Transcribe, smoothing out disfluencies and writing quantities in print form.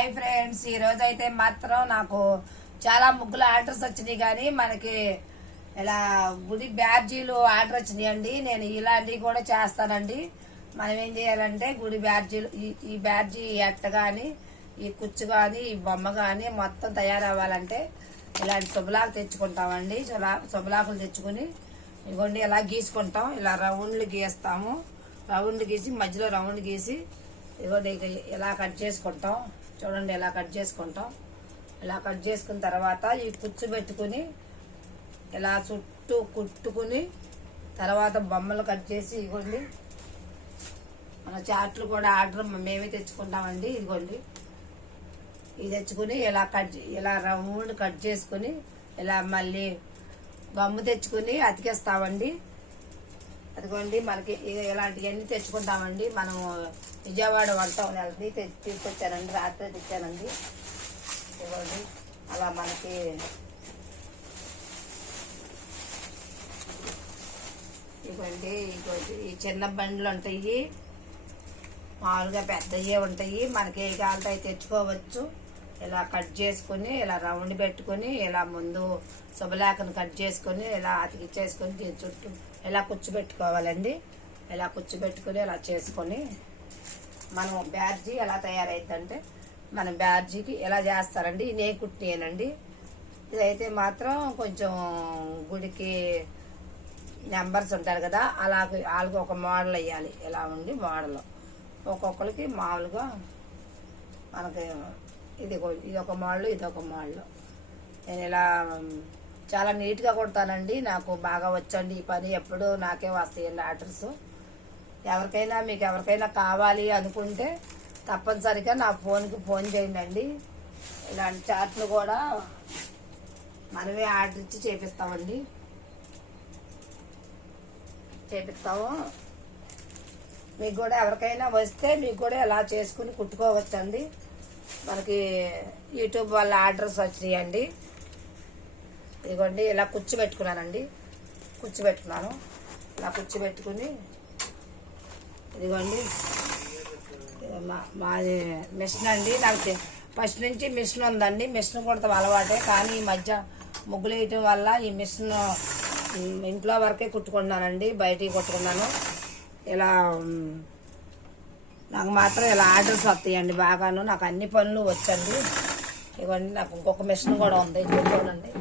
Hi friends, ఈ రోజు అయితే మాత్రం నాకు చాలా ముగ్గుల ఆర్డర్స్ వచ్చినాయి. కానీ మనకి ఇలా గుడి బ్యాడ్జీలు ఆర్డర్ వచ్చినాయి అండి. నేను ఇలాంటివి కూడా చేస్తానండి. మనం ఏం చేయాలంటే గుడి బ్యాడ్జీలు ఈ బ్యాడ్జీ ఎట్ట కానీ ఈ కుచ్చు కానీ ఈ బొమ్మ కానీ మొత్తం తయారవ్వాలంటే ఇలాంటి శుభలాకు తెచ్చుకుంటామండి. శుభలాకులు తెచ్చుకుని ఇవ్వండి ఇలా గీసుకుంటాం. ఇలా రౌండ్లు గీస్తాము. రౌండ్ గీసి మధ్యలో రౌండ్ గీసి ఇవ్వండి ఇలా కట్ చేసుకుంటాం. చూడండి ఇలా కట్ చేసుకుంటాం. ఇలా కట్ చేసుకున్న తర్వాత ఈ కుచ్చు పెట్టుకుని ఇలా చుట్టూ కుట్టుకుని తర్వాత బొమ్మలు కట్ చేసి ఇవ్వండి. మన చాట్లు కూడా ఆర్డర్ మేమే తెచ్చుకుంటామండి. ఇదిగోండి ఇది తెచ్చుకుని ఇలా రౌండ్ కట్ చేసుకుని ఇలా మళ్ళీ గమ్ము తెచ్చుకుని అతికేస్తామండి. అదిగోండి మనకి ఇలాంటివన్నీ తెచ్చుకుంటామండి. మనం విజయవాడ వంటం వెళ్ళి తీసుకొచ్చానండి. రాత్రి తెచ్చానండి. ఇవ్వండి అలా మనకి ఇవ్వండి. ఈ చిన్న బండ్లు ఉంటాయి, మామూలుగా పెద్దవి ఉంటాయి. మనకి ఏ కావాలంటే తెచ్చుకోవచ్చు. ఇలా కట్ చేసుకుని ఇలా రౌండ్ పెట్టుకుని ఇలా ముందు శుభలేఖను కట్ చేసుకుని ఇలా అతికిచ్చేసుకొని దీని చుట్టూ ఇలా కూర్చోబెట్టుకోవాలండి. ఇలా కూర్చోబెట్టుకుని ఇలా చేసుకొని మనం బ్యాడ్జీ ఎలా తయారైద్దంటే మన బ్యాడ్జీకి ఎలా చేస్తారండి. నేను కుట్టినండి. ఇదైతే మాత్రం కొంచెం గుడికి నెంబర్స్ ఉంటారు కదా, వాళ్ళకి ఒక మోడల్ వేయాలి. ఇలా ఉండి మోడల్ ఒక్కొక్కరికి మామూలుగా మనకి ఇది ఒక మోడల్, ఇది ఒక మోడల్. నేను ఇలా చాలా నీట్గా కుడతానండి. నాకు బాగా వచ్చండి ఈ పని. ఎప్పుడు నాకే వస్తాయండి ఆర్డర్స్. మీకు ఎవరికైనా కావాలి అనుకుంటే తప్పనిసరిగా నా ఫోన్కి ఫోన్ చేయండి. ఇలాంటి చాట్లు కూడా మనమే ఆర్డర్ ఇచ్చి చేపిస్తామండి. మీకు కూడా ఎవరికైనా వస్తే మీకు కూడా ఇలా చేసుకుని కుట్టుకోవచ్చండి. మనకి యూట్యూబ్ వల్ల ఆర్డర్స్ వచ్చినాయండి. ఇదిగోండి ఇలా కూర్చోబెట్టుకున్నానండి. ఇలా కూర్చోబెట్టుకుని ఇదిగోండి మాది మిషన్ అండి. నాకు ఫస్ట్ నుంచి మిషన్ ఉందండి. మిషన్ కుడతాం అలవాటే. కానీ ఈ మధ్య ముగ్గులు వేయటం వల్ల ఈ మిషన్ ఇంట్లో వరకే కుట్టుకున్నానండి, బయటికి కుట్టుకున్నాను. ఇలా నాకు మాత్రం ఇలా ఆర్డర్స్ వస్తాయండి బాగాను. నాకు అన్ని పనులు వచ్చండి. ఇవ్వండి నాకు ఇంకొక మిషన్ కూడా ఉంది, చూడండి.